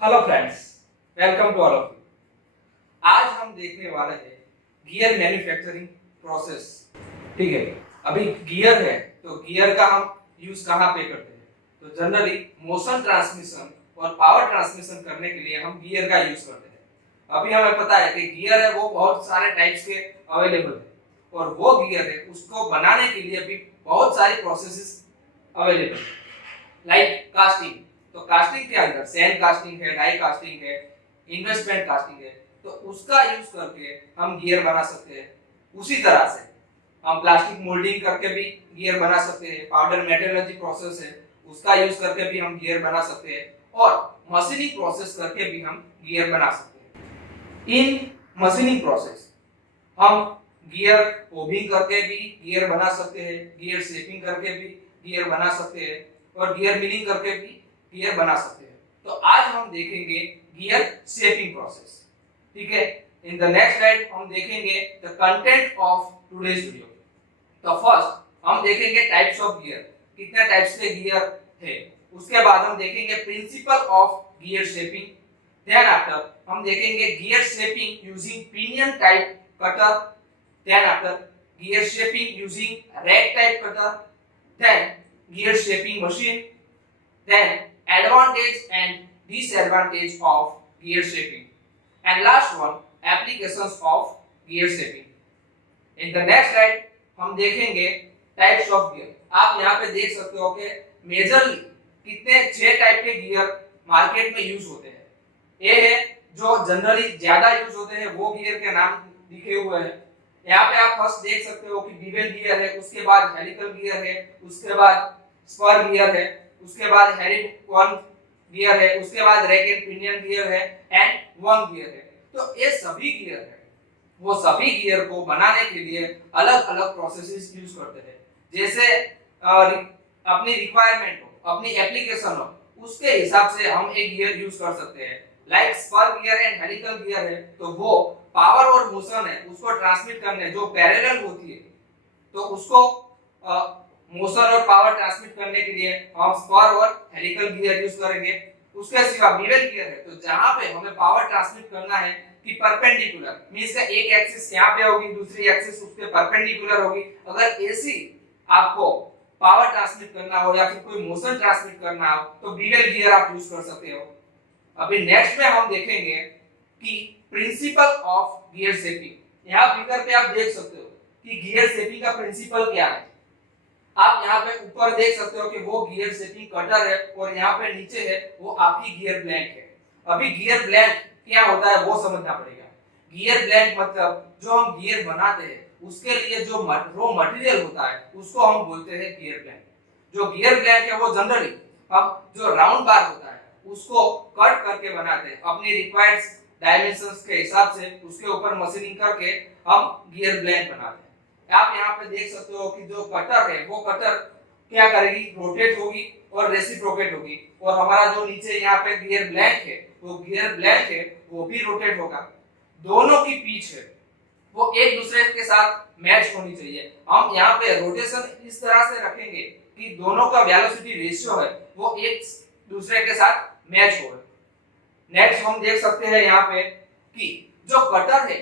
Hello friends, welcome to all of you. आज हम देखने वाले हैं गियर मैन्युफैक्चरिंग प्रोसेस। ठीक है, अभी गियर है तो गियर का हम यूज कहाँ पे करते हैं? तो जनरली मोशन ट्रांसमिशन और पावर ट्रांसमिशन करने के लिए हम गियर का यूज करते हैं। अभी हमें पता है कि गियर है वो बहुत सारे टाइप्स के अवेलेबल है और वो गियर है उसको बनाने के लिए भी बहुत सारी प्रोसेसेस अवेलेबल है, लाइक कास्टिंग। तो कास्टिंग के अंदर सैंड कास्टिंग है, डाई कास्टिंग है, इन्वेस्टमेंट कास्टिंग है। तो उसका यूज करके हम गियर बना सकते हैं। उसी तरह से हम प्लास्टिक मोल्डिंग करके भी गियर बना सकते हैं। पाउडर मेटलर्जी प्रोसेस है, उसका यूज करके भी हम गियर बना सकते हैं और मशीनिंग प्रोसेस करके भी हम गियर बना सकते हैं। इन मशीनिंग प्रोसेस हम गियर ओबिंग करके भी गियर बना सकते हैं, गियर शेपिंग करके भी गियर बना सकते हैं और गियर मिलिंग करके भी गियर बना सकते हैं। तो आज हम देखेंगे गियर शेपिंग प्रोसेस। ठीक है, इन द नेक्स्ट स्लाइड हम देखेंगे the content of today's video. तो फर्स्ट हम देखेंगे टाइप्स ऑफ गियर, कितने टाइप्स के गियर है। उसके बाद हम देखेंगे principle of gear shaping. Then after हम देखेंगे gear shaping using pinion type cutter. Then after gear shaping using rack type cutter. Then gear shaping machine, then advantage and disadvantage of gear shaping, and last one applications of gear shaping. In the next slide हम देखेंगे types of gear। आप यहाँ पे देख सकते हो कि majorly कितने 6 टाइप के गियर मार्केट में यूज होते हैं। ये है जो जनरली ज्यादा यूज होते हैं, वो गियर के नाम लिखे हुए हैं। यहाँ पे आप फर्स्ट देख सकते हो कि बीवेल गियर है, उसके बाद हेलिकल गियर है, उसके बाद स्पर गियर है, उसके बाद हेरिकॉन गियर है, उसके बाद रैक एंड पिनियन गियर है एंड वन गियर है। तो ये सभी गियर है, वो सभी गियर को बनाने के लिए अलग अलग प्रोसेसेस यूज करते हैं। जैसे अपनी रिक्वायरमेंट हो, अपनी एप्लीकेशन हो, उसके हिसाब से हम एक गियर यूज कर सकते हैं। Like spur gear and helical gear है तो वो पावर और मोशन है उसको ट्रांसमिट करने जो पैरेलल होती है, तो उसको मोशन और पावर ट्रांसमिट करने के लिए हम स्पर और हेलिकल गियर यूज करेंगे। उसके सिवा बीवेल गियर है तो जहां पे हमें पावर ट्रांसमिट करना है कि परपेंडिकुलर मींस का एक एक्सिस यहां पे होगी, दूसरी एक्सिस उसके परपेंडिकुलर होगी। अगर ऐसी आपको पावर ट्रांसमिट करना हो या फिर कोई मोशन ट्रांसमिट करना हो तो बीवेल गियर आप यूज कर सकते हो। अभी नेक्स्ट में हम देखेंगे कि प्रिंसिपल ऑफ गियर शेपिंग। यहाँ फिगर पे आप देख सकते हो कि गियर शेपिंग का प्रिंसिपल क्या है। आप यहाँ पे ऊपर देख सकते हो कि वो गियर शेपिंग कटर है और यहाँ पे नीचे है वो आपकी गियर ब्लैंक है। अभी गियर ब्लैंक क्या होता है वो समझना पड़ेगा। गियर ब्लैंक मतलब जो हम गियर बनाते हैं उसके लिए जो रॉ मटेरियल होता है उसको हम बोलते हैं गियर ब्लैंक। जो गियर ब्लैंक है वो जनरली हम जो राउंड बार होता है उसको कट करके बनाते हैं अपनी रिक्वायर्ड डायमेंशंस के हिसाब से, उसके ऊपर मशीनिंग करके हम गियर ब्लैंक बनाते हैं। आप यहाँ पे देख सकते हो कि जो कटर है वो कटर क्या करेगी, रोटेट होगी और रेसिप्रोकेट होगी। और हमारा जो नीचे यहाँ पे गियर ब्लैंक है वो गियर ब्लैंक है वो भी रोटेट होगा। दोनों की पिच है वो एक दूसरे के साथ मैच होनी चाहिए। हम यहाँ पे रोटेशन इस तरह से रखेंगे कि दोनों का वेलोसिटी रेशियो है वो एक दूसरे के साथ मैच हो। नेक्स्ट हम देख सकते हैं यहाँ पे कि जो कटर है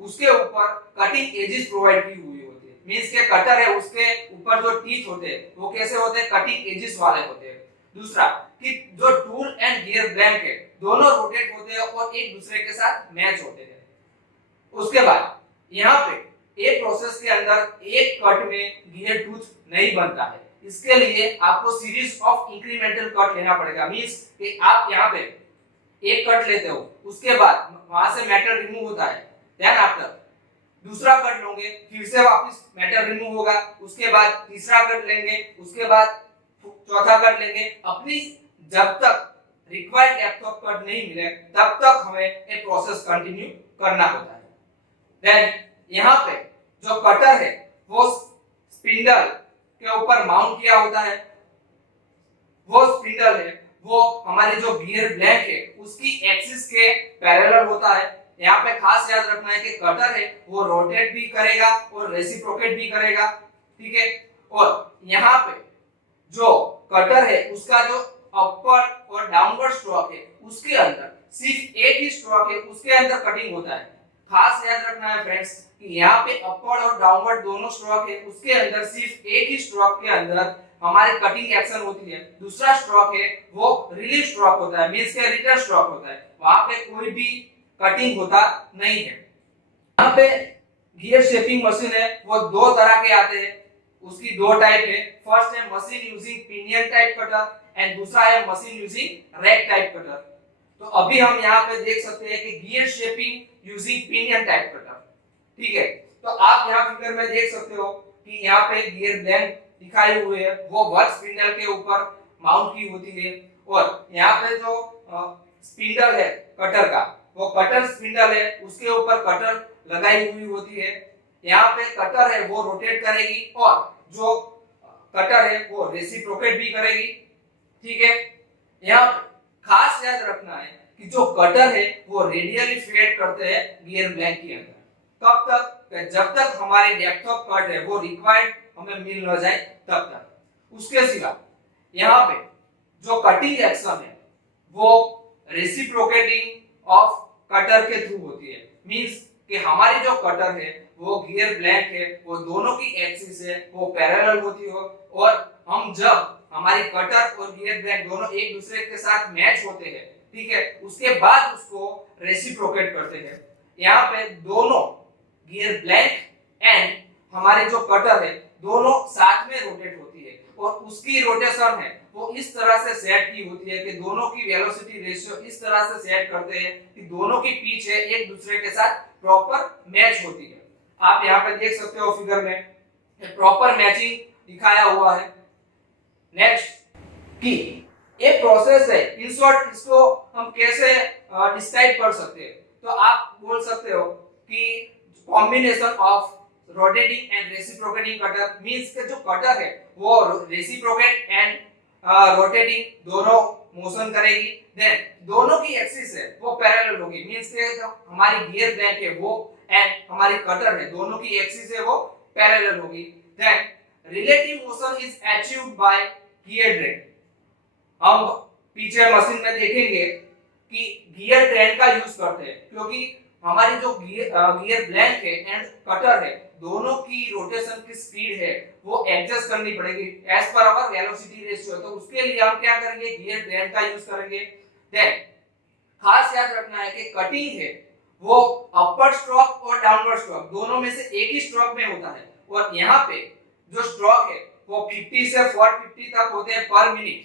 उसके ऊपर कटिंग एजेस प्रोवाइड की हुई होती है। मींस के कटर है उसके ऊपर जो टीथ होते हैं वो कैसे होते हैं, कटिंग एजेस वाले होते हैं। दूसरा कि जो टूल एंड गियर ब्लैंक है दोनों रोटेट होते हैं और एक दूसरे के साथ मैच होते हैं। उसके बाद यहाँ पे एक प्रोसेस के अंदर एक कट में गियर टूथ नहीं बनता है, इसके लिए आपको सीरीज ऑफ इंक्रीमेंटल कट लेना पड़ेगा। मींस कि आप यहाँ पे एक कट लेते हो, उसके बाद वहां से मेटल रिमूव होता है, देन आफ्टर दूसरा कट लोगे, फिर से वापस मेटल रिमूव होगा, उसके बाद तीसरा कट लेंगे, उसके बाद चौथा कट लेंगे। अपनी जब तक रिक्वायर्ड डेप्थ ऑफ कट नहीं मिले तब तक हमें ये प्रोसेस कंटिन्यू करना होता है। देन यहाँ पे जो कटर है वो स्पिंडल के ऊपर माउंट किया होता है। वो स्पिंडल है वो हमारी जो गियर ब्लैंक है उसकी एक्सिस के पैरेलल होता है। यहाँ पे खास याद रखना है कि कटर है वो रोटेट भी करेगा और रेसिप्रोकेट भी करेगा। ठीक है, और यहाँ पे जो कटर है उसका जो अपवर्ड और डाउनवर्ड स्ट्रोक है उसके अंदर सिर्फ एक ही स्ट्रोक है उसके अंदर कटिंग होता है। खास याद रखना है फ्रेंड्स कि यहाँ पे अपवर्ड और डाउनवर्ड दोनों स्ट्रोक है उसके अंदर सिर्फ एक ही स्ट्रोक के अंदर हमारी कटिंग एक्शन होती है। दूसरा स्ट्रोक है वो रिलीफ स्ट्रोक होता है, मींस के रिटर्न स्ट्रोक होता है, वहां पे कोई भी कटिंग होता नहीं है। यहाँ पे गियर शेपिंग मशीन है वो दो तरह के आते हैं, उसकी दो टाइप है। फर्स्ट है machine using pinion type cutter and दूसरा है machine using rack type cutter. तो अभी हम यहाँ पे देख सकते हैं कि gear shaping using pinion type cutter, ठीक है। तो आप यहाँ फिगर में देख सकते हो कि यहाँ पे गियर ब्लैंक दिखाए हुए है, वो वर्क स्पिंडल के ऊपर माउंट की होती है और यहाँ पे जो स्पिंडल है कटर का वो कटर स्पिंडल है उसके ऊपर कटर लगाई हुई होती है। यहाँ पे कटर है वो रोटेट करेगी और जो कटर है वो रेसिप्रोकेट भी करेगी, ठीक है। यहाँ खास याद रखना है कि जो कटर है वो रेडियली फेड करते हैं गियर ब्लैंक के अंदर। कब तक? जब तक हमारी डेप्थ ऑफ कट है वो रिक्वायर्ड हमें मिल न जाए तब तक। उसके सिवा यहाँ पे जो कटिंग एक्शन है वो रेसिप्रोकेटिंग ऑफ कटर के थ्रू होती है, मींस कि हमारी जो कटर है वो गियर ब्लैंक है वो दोनों की एक्सिस है वो पैरेलल होती हो और हम जब हमारी कटर और गियर ब्लैंक दोनों एक दूसरे के साथ मैच होते हैं, ठीक है, उसके बाद उसको रेसिप्रोकेट करते हैं। यहाँ पे दोनों गियर ब्लैंक एंड हमारी जो कटर है दोनों साथ में रोटेट होती है और उसकी रोटेशन है वो इस तरह से सेट की होती है कि दोनों की वेलोसिटी रेशियो इस तरह से सेट करते हैं कि दोनों की पिच है एक दूसरे के साथ प्रॉपर मैच होती है। आप यहाँ पे देख सकते हो फिगर में प्रॉपर मैचिंग दिखाया हुआ है। नेक्स्ट कि एक प्रोसेस है, इन शॉर्ट इसको हम कैसे डिस्क्राइब कर सकते हैं, तो आप बोल सकते हो कि combination of rotating and reciprocating cutter, means के जो कटर है वो रेसिप्रोकेट एंड रोटेटिंग दोनों मोशन करेगी, देन दोनों की एक्सिस है वो पैरेलल होगी, मींस के जो हमारी गियर ब्लैंक है वो एंड हमारी कटर है दोनों की एक्सिस है वो पैरेलल होगी। Then relative motion is achieved by gear train. हम पीछे मशीन में देखेंगे कि गियर ट्रेन का यूज करते हैं क्योंकि हमारी जो गियर ब्लैंक है एंड कटर है दोनों की रोटेशन की स्पीड है वो एडजस्ट करनी पड़ेगी as per hour velocity ratio. तो उसके लिए हम क्या करेंगे, गियर ट्रेन का यूज करेंगे। देन खास याद रखना है कि कटिंग है वो अपवर्ड स्ट्रोक और डाउनवर्ड स्ट्रोक दोनों में से एक ही स्ट्रोक में होता है और यहाँ पे जो स्ट्रोक है वो 50 से 450 तक होते हैं पर मिनट,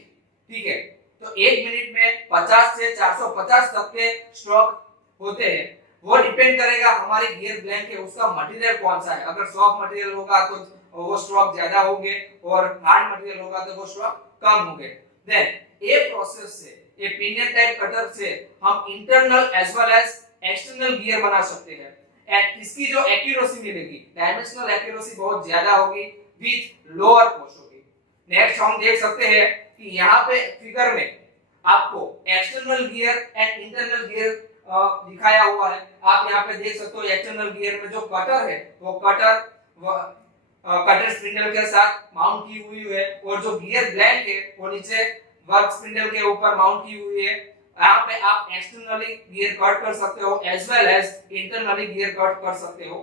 ठीक है। तो एक मिनट में 50 से 450 तक के स्ट्रोक होते हैं। वो डिपेंड करेगा हमारे गियर ब्लैंक है उसका मटेरियल कौन सा है। अगर सॉफ्ट मटेरियल होगा तो वो स्ट्रोक ज्यादा होंगे और हार्ड मटेरियल होगा तो वो स्ट्रोक कम होंगे। देन ए प्रोसेस से ये पिनियन टाइप कटर से हम internal as well as external gear बना सकते हैं एंड इसकी जो एक्यूरेसी मिलेगी डायमेंशनल एक्यूरेसी बहुत ज्यादा होगी विद लोअर कॉस्ट होगी। नेक्स्ट हम देख सकते हैं कि यहाँ पे फिगर में आपको external gear and internal gear दिखाया हुआ है। आप यहाँ पे देख सकते हो एक्सटर्नल गियर में जो कटर है वो कटर स्पिंडल के साथ माउंट की हुई है और जो गियर ब्लैंक है वो नीचे वर्क स्पिंडल के ऊपर माउंट की हुई है। यहाँ पे आप एक्सटर्नली गियर कट कर सकते हो as well as internally gear cut कर सकते हो।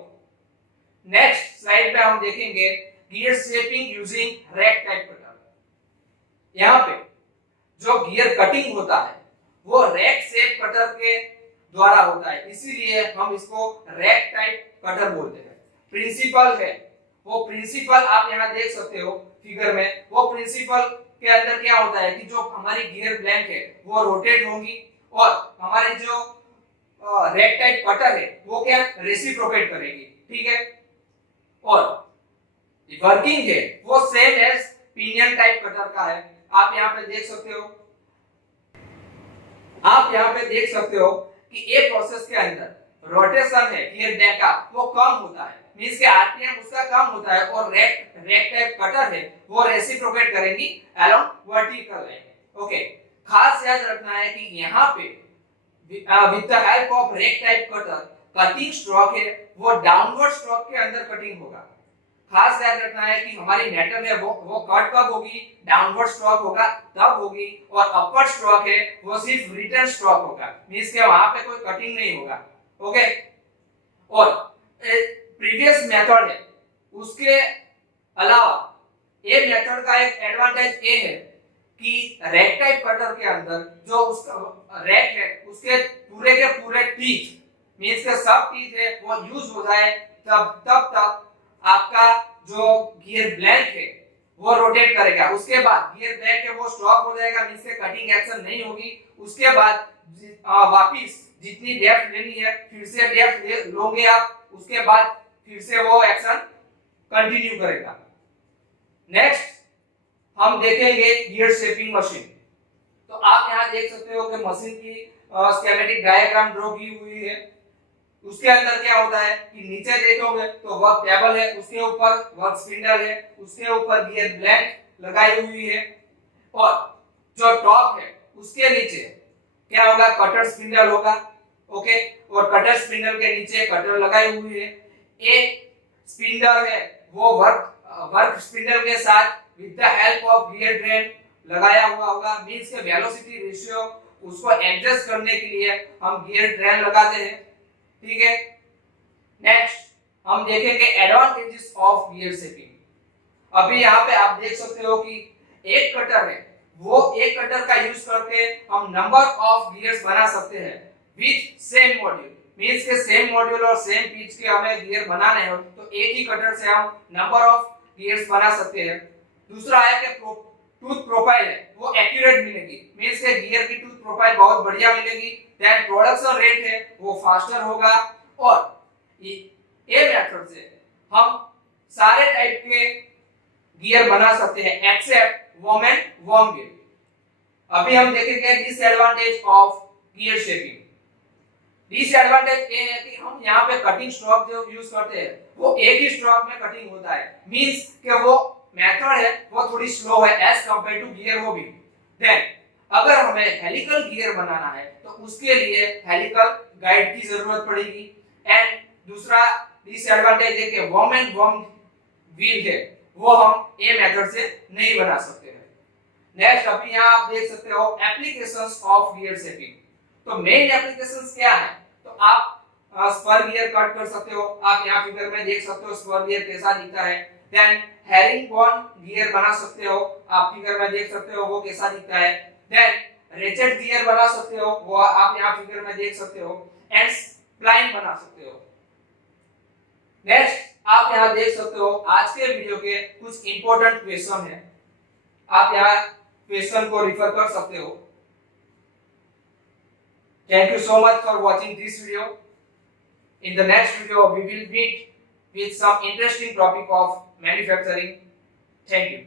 नेक्स्ट स्लाइड पे हम देखेंगे gear shaping using rack type cutter. यहाँ पे जो गियर कटिंग होता है वो रैक शेप कटर के द्वारा होता है, इसीलिए हम इसको रैक टाइप कटर बोलते हैं। प्रिंसिपल है वो प्रिंसिपल आप यहाँ देख सकते हो फिगर में, वो प्रिंसिपल के अंदर क्या होता है कि जो हमारी गियर ब्लैंक है वो रोटेट होंगी और हमारी जो रैक टाइप कटर है वो क्या रेसिप्रोकेट करेगी, ठीक है। और वर्किंग है वो same as pinion type cutter का है। आप यहाँ पे देख सकते हो कि ए प्रोसेस के अंदर रोटेशन है गियर ब्लैंक का वो कम होता है, मींस के आरपीएम उसका कम होता है और रैक टाइप कटर है वो रेसिप्रोकेट करेंगी अलोंग वर्टिकल लाइन। ओके, खास याद रखना है कि यहाँ पे with the help of rack type cutter cutting stroke है वो डाउनवर्ड स्ट्रोक के अंदर कटिंग होगा। खास याद रखना है कि हमारी मेटल है वो कट कब होगी, डाउनवर्ड स्ट्रोक होगा तब होगी, और अपवर्ड स्ट्रोक है वो सिर्फ रिटर्न स्ट्रोक होगा, मींस के वहां पे कोई कटिंग नहीं होगा। ओके, और प्रीवियस मेथड है उसके अलावा ये मेथड का एक एडवांटेज ये है कि रैक टाइप कटर के अंदर जो उसका रैक है उसके पूरे के पूरे टीथ मींस के सब टीथ है वो यूज हो जाए तब तक आपका जो गियर ब्लैंक है वो रोटेट करेगा। उसके बाद गियर ब्लैंक है वो स्टॉप हो जाएगा, मींस के कटिंग एक्शन नहीं होगी। उसके बाद वापिस जितनी डेप्थ लेनी है फिर से डेप्थ लोगे आप, उसके बाद फिर से वो एक्शन कंटिन्यू करेगा। नेक्स्ट हम देखेंगे गियर शेपिंग मशीन। तो आप यहाँ देख सकते हो कि मशीन की स्कीमेटिक डायग्राम ड्रॉ की हुई है। उसके अंदर क्या होता है कि नीचे देखोगे तो वर्क टेबल है, उसके ऊपर वर्क स्पिंडल है, उसके ऊपर गियर ब्लैंक लगाई हुई है, और जो टॉप है उसके नीचे क्या होगा, कटर स्पिंडल होगा। ओके, और कटर स्पिंडल के नीचे कटर लगाई हुई है। एक स्पिंडल है वो वर्क स्पिंडल के साथ with the help of gear train लगाया हुआ होगा, मींस के वेलोसिटी रेशियो उसको एडजस्ट करने के लिए हम गियर ट्रेन लगाते हैं। ठीक है, नेक्स्ट हम देखेंगे एडवांटेजेस ऑफ गियर शेपिंग। अभी यहाँ पे आप देख सकते हो कि एक कटर है वो एक कटर का यूज करके हम नंबर ऑफ गियर्स बना सकते हैं विथ सेम मॉड्यूल, मींस के सेम मॉड्यूल और सेम पिच के हमें गियर बनाने हो तो एक ही कटर से हम नंबर ऑफ गियर्स बना सकते हैं। दूसरा है कि टूथ प्रोफाइल है वो एक्यूरेट मिलेगी, मींस के गियर की टूथ प्रोफाइल बहुत बढ़िया मिलेगी। देन प्रोडक्शन रेट है वो फास्टर होगा, और ये मेथड से हम सारे टाइप के गियर बना सकते हैं except worm and worm gear. अभी हम देखेंगे disadvantage of gear shaping. Disadvantage ये है कि हम यहाँ पे कटिंग स्ट्रोक जो यूज करते हैं वो एक ही स्ट्रोक में कटिंग होता है, मींस कि वो मेथड है वो थोड़ी स्लो है as compared to gear hobbing. Then अगर हमें हेलिकल गियर बनाना है तो उसके लिए हेलिकल गाइड की जरूरत पड़ेगी। एंड दूसरा डिसएडवांटेज है कि वर्म एंड वर्म व्हील है वो हम ये मेथड से नहीं बना सकते हैं। नेक्स्ट अभी यहाँ आप देख सकते हो एप्लीकेशंस ऑफ गियर शेपिंग। तो मेन एप्लीकेशंस क्या है, तो आप स्पर गियर कट कर सकते हो, आप यहाँ फिगर में देख सकते हो स्पर गियर कैसा दिखता है। देन हेरिंगबोन गियर बना सकते हो, आप फिगर में देख सकते हो वो कैसा दिखता है। देन रेचेट गियर बना सकते हो, वो आप यहाँ फिगर में देख सकते हो। एंड स्प्लाइन बना सकते हो। नेक्स्ट आप यहाँ देख सकते हो आज के वीडियो के कुछ इंपॉर्टेंट क्वेश्चन है, आप यहाँ क्वेश्चन को रिफर कर सकते हो। Thank you so much for watching this video. In the next video, we will meet with some interesting topic of manufacturing. Thank you.